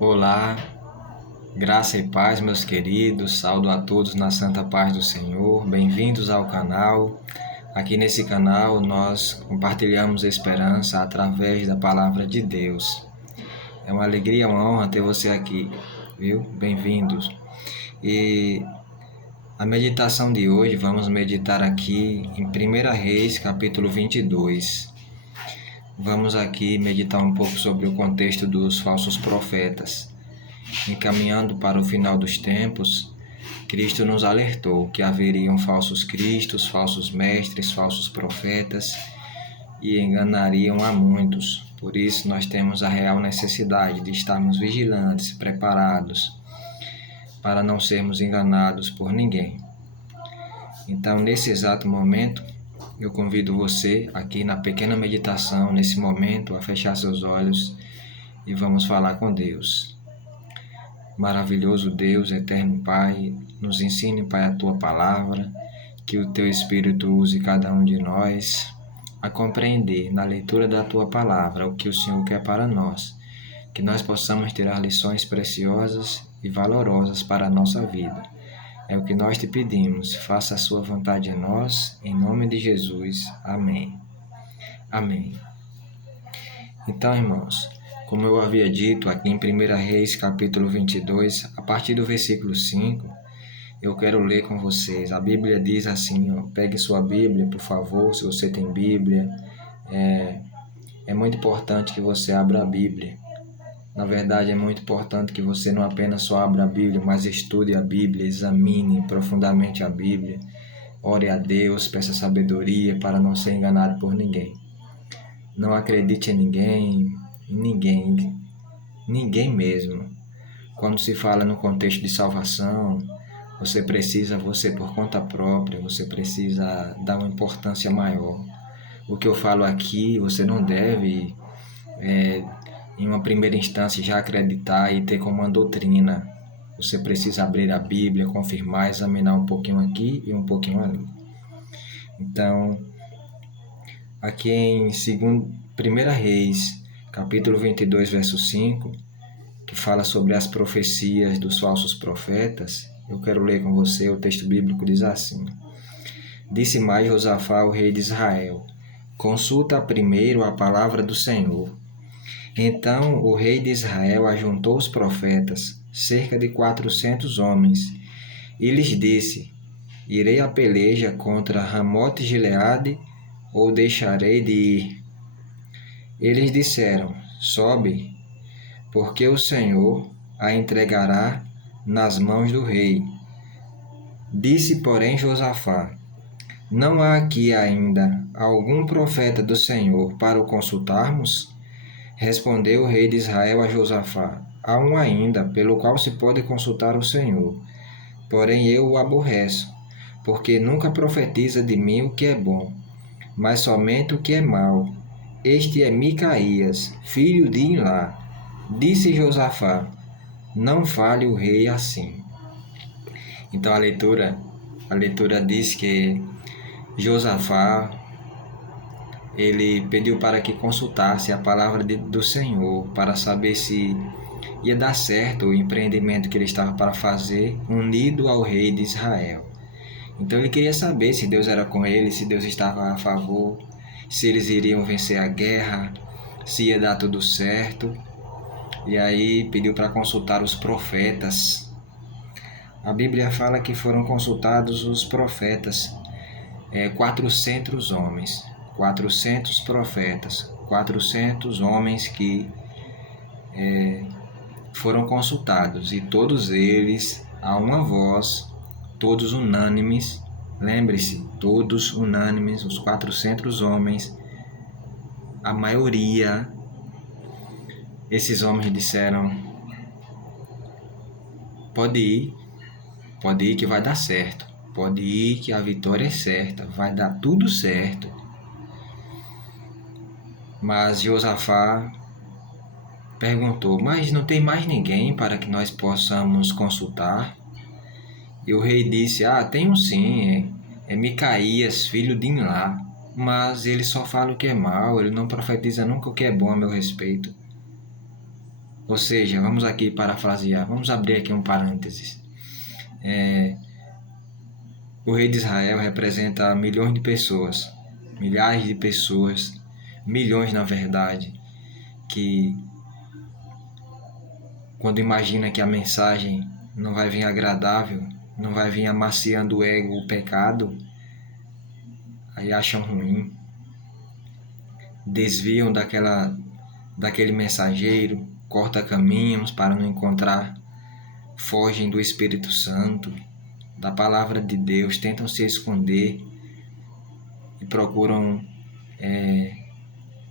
Olá, graça e paz, meus queridos. Saúdo a todos na santa paz do Senhor. Bem-vindos ao canal. Aqui nesse canal nós compartilhamos esperança através da palavra de Deus. É uma alegria, uma honra ter você aqui, viu? Bem-vindos. E a meditação de hoje, vamos meditar aqui em 1 Reis, capítulo 22. Vamos aqui meditar um pouco sobre o contexto dos falsos profetas. Encaminhando para o final dos tempos, Cristo nos alertou que haveriam falsos cristos, falsos mestres, falsos profetas e enganariam a muitos. Por isso nós temos a real necessidade de estarmos vigilantes, preparados, para não sermos enganados por ninguém. Então, nesse exato momento, eu convido você, aqui na pequena meditação, nesse momento, a fechar seus olhos e vamos falar com Deus. Maravilhoso Deus, eterno Pai, nos ensine, Pai, a Tua palavra, que o Teu Espírito use cada um de nós a compreender na leitura da Tua palavra o que o Senhor quer para nós, que nós possamos tirar lições preciosas e valorosas para a nossa vida. É o que nós te pedimos, faça a sua vontade em nós, em nome de Jesus. Amém. Amém. Então, irmãos, como eu havia dito aqui em 1 Reis, capítulo 22, a partir do versículo 5, eu quero ler com vocês. A Bíblia diz assim, ó, pegue sua Bíblia, por favor, se você tem Bíblia. É muito importante que você abra a Bíblia. Na verdade, é muito importante que você não apenas só abra a Bíblia, mas estude a Bíblia, examine profundamente a Bíblia, ore a Deus, peça sabedoria para não ser enganado por ninguém. Não acredite em ninguém mesmo. Quando se fala no contexto de salvação, você por conta própria, você precisa dar uma importância maior. O que eu falo aqui, você não deve em uma primeira instância já acreditar e ter como uma doutrina. Você precisa abrir a Bíblia, confirmar, examinar um pouquinho aqui e um pouquinho ali. Então, aqui em 1 Reis, capítulo 22, verso 5, que fala sobre as profecias dos falsos profetas, eu quero ler com você. O texto bíblico diz assim: Disse mais Josafá, o rei de Israel: Consulta primeiro a palavra do Senhor. Então o rei de Israel ajuntou os profetas, cerca de 400 homens, e lhes disse: Irei à peleja contra Ramote Gileade, ou deixarei de ir? Eles disseram: Sobe, porque o Senhor a entregará nas mãos do rei. Disse, porém, Josafá: Não há aqui ainda algum profeta do Senhor para o consultarmos? Respondeu o rei de Israel a Josafá: Há um ainda, pelo qual se pode consultar o Senhor. Porém eu o aborreço, porque nunca profetiza de mim o que é bom, mas somente o que é mau. Este é Micaías, filho de Imlá. Disse Josafá: Não fale o rei assim. Então a leitura diz que Josafá, ele pediu para que consultasse a palavra do Senhor para saber se ia dar certo o empreendimento que ele estava para fazer, unido ao rei de Israel. Então ele queria saber se Deus era com ele, se Deus estava a favor, se eles iriam vencer a guerra, se ia dar tudo certo. E aí pediu para consultar os profetas. A Bíblia fala que foram consultados os profetas, 400 homens. 400 profetas, 400 homens que foram consultados, e todos eles, a uma voz, todos unânimes, lembre-se, todos unânimes, os 400 homens, a maioria, esses homens disseram: pode ir que vai dar certo, pode ir que a vitória é certa, vai dar tudo certo. Mas Josafá perguntou: Mas não tem mais ninguém para que nós possamos consultar? E o rei disse: Tenho sim, é Micaías, filho de Imlá, mas ele só fala o que é mal, ele não profetiza nunca o que é bom a meu respeito. Ou seja, vamos aqui parafrasear, vamos abrir aqui um parênteses. O rei de Israel representa milhões de pessoas, milhares de pessoas, milhões na verdade, que quando imagina que a mensagem não vai vir agradável, não vai vir amaciando o ego, o pecado, aí acham ruim, desviam daquele mensageiro, corta caminhos para não encontrar, fogem do Espírito Santo, da palavra de Deus, tentam se esconder e procuram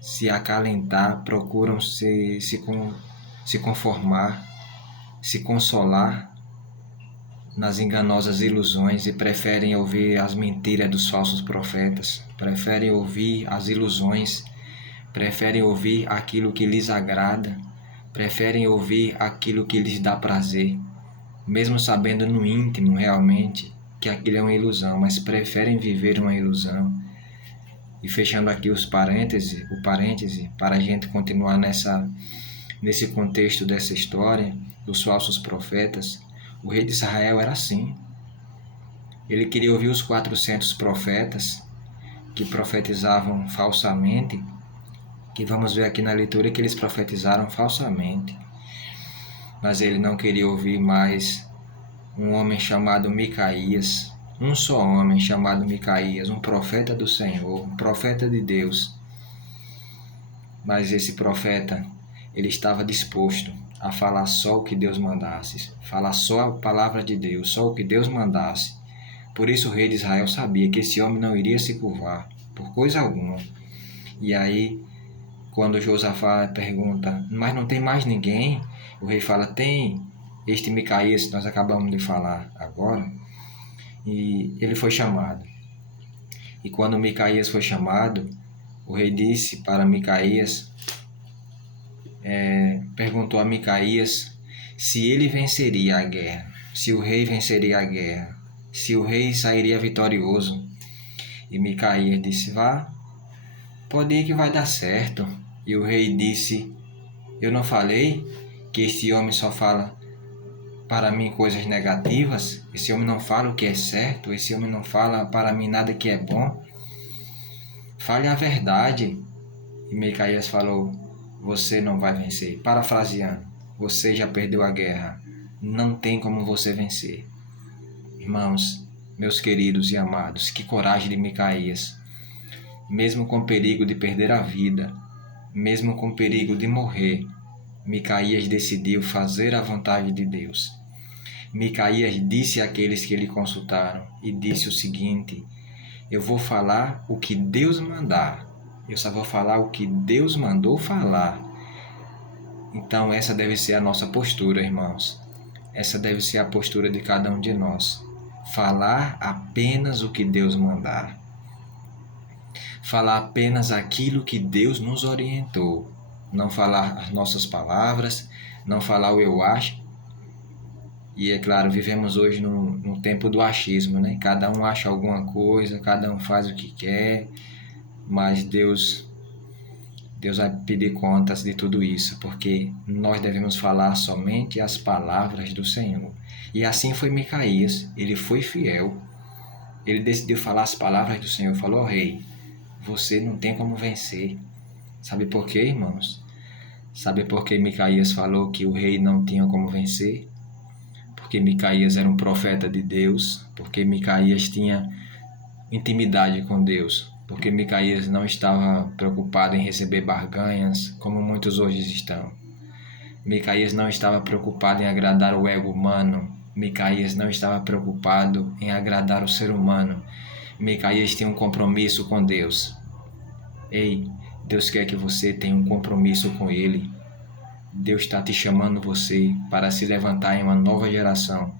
se acalentar, procuram se conformar, se consolar nas enganosas ilusões e preferem ouvir as mentiras dos falsos profetas, preferem ouvir as ilusões, preferem ouvir aquilo que lhes agrada, preferem ouvir aquilo que lhes dá prazer, mesmo sabendo no íntimo realmente que aquilo é uma ilusão, mas preferem viver uma ilusão. E fechando aqui o parêntese para a gente continuar nesse contexto dessa história dos falsos profetas, o rei de Israel era assim. Ele queria ouvir os 400 profetas que profetizavam falsamente, que vamos ver aqui na leitura que eles profetizaram falsamente. Mas ele não queria ouvir mais um homem chamado Micaías, um só homem chamado Micaías, um profeta do Senhor, um profeta de Deus. Mas esse profeta, ele estava disposto a falar só o que Deus mandasse, falar só a palavra de Deus, só o que Deus mandasse. Por isso o rei de Israel sabia que esse homem não iria se curvar, por coisa alguma. E aí, quando Josafá pergunta, mas não tem mais ninguém? O rei fala, tem este Micaías que nós acabamos de falar agora. E ele foi chamado. E quando Micaías foi chamado, o rei disse para Micaías, perguntou a Micaías se ele venceria a guerra, se o rei venceria a guerra, se o rei sairia vitorioso. E Micaías disse, vá, pode ir que vai dar certo. E o rei disse, eu não falei que este homem só fala para mim coisas negativas? Esse homem não fala o que é certo, esse homem não fala para mim nada que é bom. Fale a verdade. E Micaías falou, você não vai vencer. Parafraseando, você já perdeu a guerra, não tem como você vencer. Irmãos, meus queridos e amados, que coragem de Micaías. Mesmo com perigo de perder a vida, mesmo com perigo de morrer, Micaías decidiu fazer a vontade de Deus. Micaías disse àqueles que lhe consultaram e disse o seguinte, eu vou falar o que Deus mandar, eu só vou falar o que Deus mandou falar. Então essa deve ser a nossa postura, irmãos. Essa deve ser a postura de cada um de nós. Falar apenas o que Deus mandar. Falar apenas aquilo que Deus nos orientou. Não falar as nossas palavras, não falar o eu acho. E é claro, vivemos hoje no tempo do achismo, né? Cada um acha alguma coisa, cada um faz o que quer, mas Deus vai pedir contas de tudo isso, porque nós devemos falar somente as palavras do Senhor. E assim foi Micaías, ele foi fiel, ele decidiu falar as palavras do Senhor, falou, rei, você não tem como vencer. Sabe por quê, irmãos? Sabe por que Micaías falou que o rei não tinha como vencer? Porque Micaías era um profeta de Deus, porque Micaías tinha intimidade com Deus, porque Micaías não estava preocupado em receber barganhas, como muitos hoje estão. Micaías não estava preocupado em agradar o ego humano, Micaías não estava preocupado em agradar o ser humano. Micaías tinha um compromisso com Deus. Ei, Deus quer que você tenha um compromisso com Ele. Deus está te chamando você para se levantar em uma nova geração.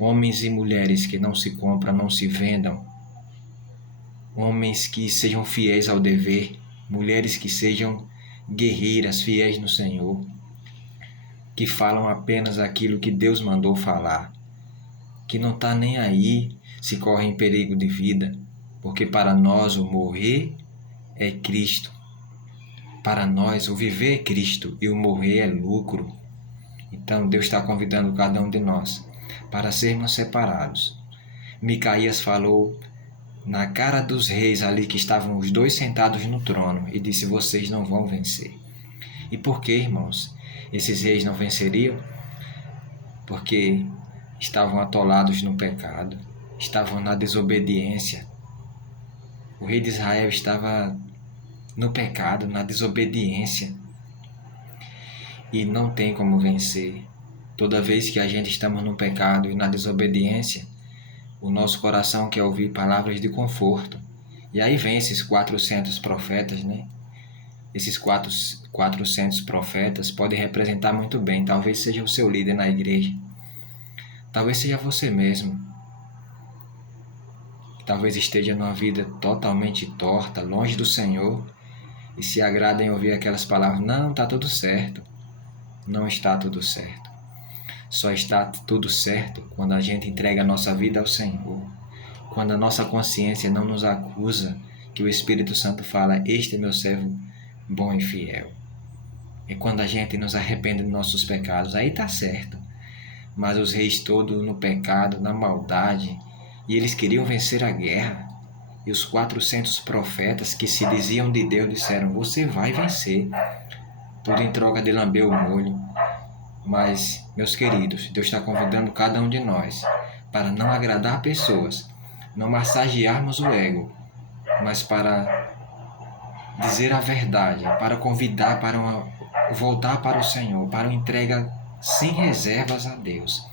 Homens e mulheres que não se compram, não se vendam. Homens que sejam fiéis ao dever. Mulheres que sejam guerreiras, fiéis no Senhor. Que falam apenas aquilo que Deus mandou falar. Que não está nem aí se correm perigo de vida. Porque para nós o morrer é Cristo. Para nós, o viver é Cristo e o morrer é lucro. Então Deus está convidando cada um de nós para sermos separados. Micaías falou na cara dos reis ali que estavam os dois sentados no trono e disse: vocês não vão vencer. E por que, irmãos, esses reis não venceriam? Porque estavam atolados no pecado, estavam na desobediência. O rei de Israel estava no pecado, na desobediência. E não tem como vencer. Toda vez que a gente estamos no pecado e na desobediência, o nosso coração quer ouvir palavras de conforto. E aí vem esses 400 profetas, né? Esses 400 profetas podem representar muito bem. Talvez seja o seu líder na igreja. Talvez seja você mesmo. Talvez esteja numa vida totalmente torta, longe do Senhor, e se agrada em ouvir aquelas palavras: não, está tudo certo. Não está tudo certo. Só está tudo certo quando a gente entrega a nossa vida ao Senhor. Quando a nossa consciência não nos acusa, que o Espírito Santo fala: este é meu servo bom e fiel. É quando a gente nos arrepende dos nossos pecados, aí está certo. Mas os reis todos no pecado, na maldade, e eles queriam vencer a guerra. E os 400 profetas que se diziam de Deus disseram: você vai vencer. Tudo em troca de lamber o molho. Mas, meus queridos, Deus está convidando cada um de nós para não agradar pessoas, não massagearmos o ego, mas para dizer a verdade, para convidar para voltar para o Senhor, para uma entrega sem reservas a Deus.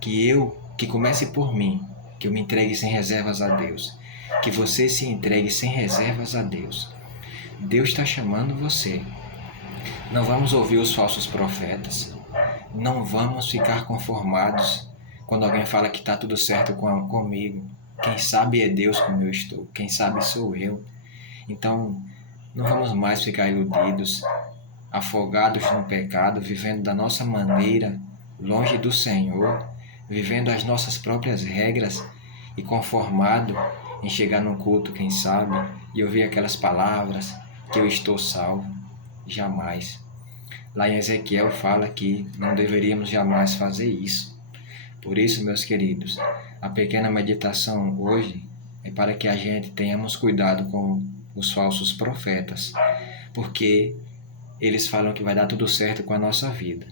Que comece por mim, que eu me entregue sem reservas a Deus, que você se entregue sem reservas a Deus. Deus está chamando você. Não vamos ouvir os falsos profetas. Não vamos ficar conformados quando alguém fala que está tudo certo comigo. Quem sabe é Deus como eu estou. Quem sabe sou eu. Então, não vamos mais ficar iludidos, afogados no pecado, vivendo da nossa maneira, longe do Senhor, vivendo as nossas próprias regras e conformado em chegar num culto, quem sabe, e ouvir aquelas palavras que eu estou salvo. Jamais. Lá em Ezequiel fala que não deveríamos jamais fazer isso. Por isso, meus queridos, a pequena meditação hoje é para que a gente tenhamos cuidado com os falsos profetas, porque eles falam que vai dar tudo certo com a nossa vida.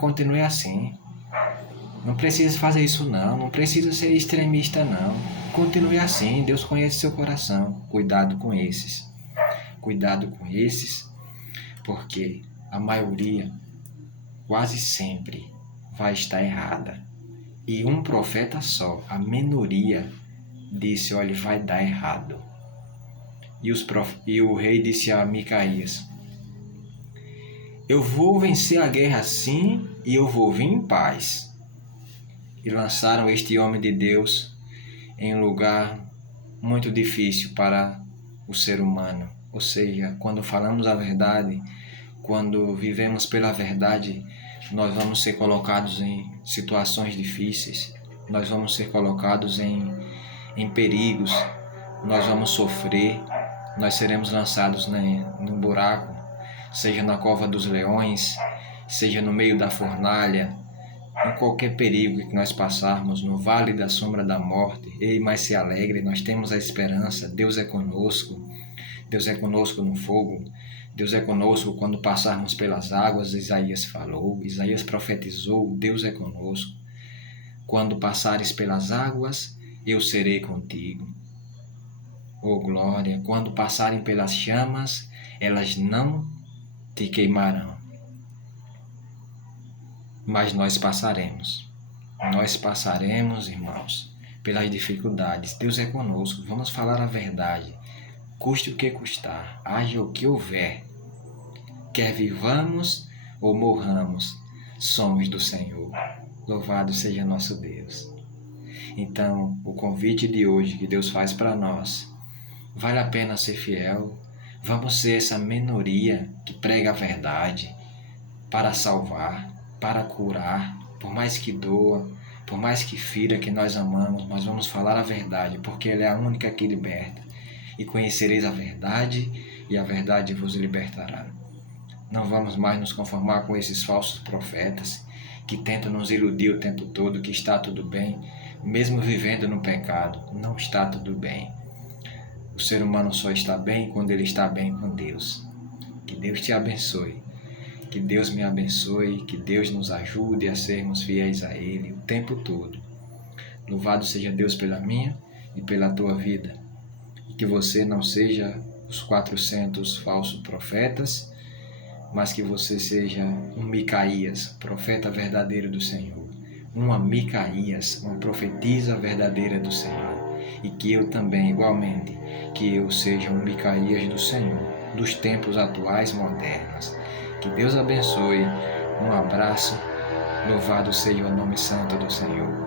Continue assim. Não precisa fazer isso não, não precisa ser extremista não. Continue assim, Deus conhece seu coração. Cuidado com esses. Cuidado com esses, porque a maioria quase sempre vai estar errada. E um profeta só, a minoria, disse: olha, vai dar errado. E o rei disse a Micaías: eu vou vencer a guerra sim e eu vou vir em paz. E lançaram este homem de Deus em um lugar muito difícil para o ser humano. Ou seja, quando falamos a verdade, quando vivemos pela verdade, nós vamos ser colocados em situações difíceis, nós vamos ser colocados em perigos, nós vamos sofrer, nós seremos lançados num buraco, seja na cova dos leões, seja no meio da fornalha, em qualquer perigo que nós passarmos, no vale da sombra da morte. Ei, mas se alegre, nós temos a esperança, Deus é conosco. Deus é conosco no fogo, Deus é conosco quando passarmos pelas águas. Isaías falou, Isaías profetizou, Deus é conosco. Quando passares pelas águas, eu serei contigo. Oh glória, quando passarem pelas chamas, elas não te queimarão. Mas nós passaremos, irmãos, pelas dificuldades. Deus é conosco, vamos falar a verdade. Custe o que custar, haja o que houver, quer vivamos ou morramos, somos do Senhor. Louvado seja nosso Deus. Então, o convite de hoje que Deus faz para nós: vale a pena ser fiel? Vamos ser essa minoria que prega a verdade para salvar, para curar, por mais que doa, por mais que fira, que nós amamos, nós vamos falar a verdade, porque ela é a única que liberta. E conhecereis a verdade, e a verdade vos libertará. Não vamos mais nos conformar com esses falsos profetas que tentam nos iludir o tempo todo que está tudo bem, mesmo vivendo no pecado. Não está tudo bem. O ser humano só está bem quando ele está bem com Deus. Que Deus te abençoe. Que Deus me abençoe. Que Deus nos ajude a sermos fiéis a Ele o tempo todo. Louvado seja Deus pela minha e pela tua vida. E que você não seja os 400 falsos profetas, mas que você seja um Micaías, profeta verdadeiro do Senhor. Uma Micaías, uma profetisa verdadeira do Senhor. E que eu também, igualmente, que eu seja um Micaías do Senhor, dos tempos atuais modernos. Que Deus abençoe. Um abraço. Louvado seja o nome santo do Senhor.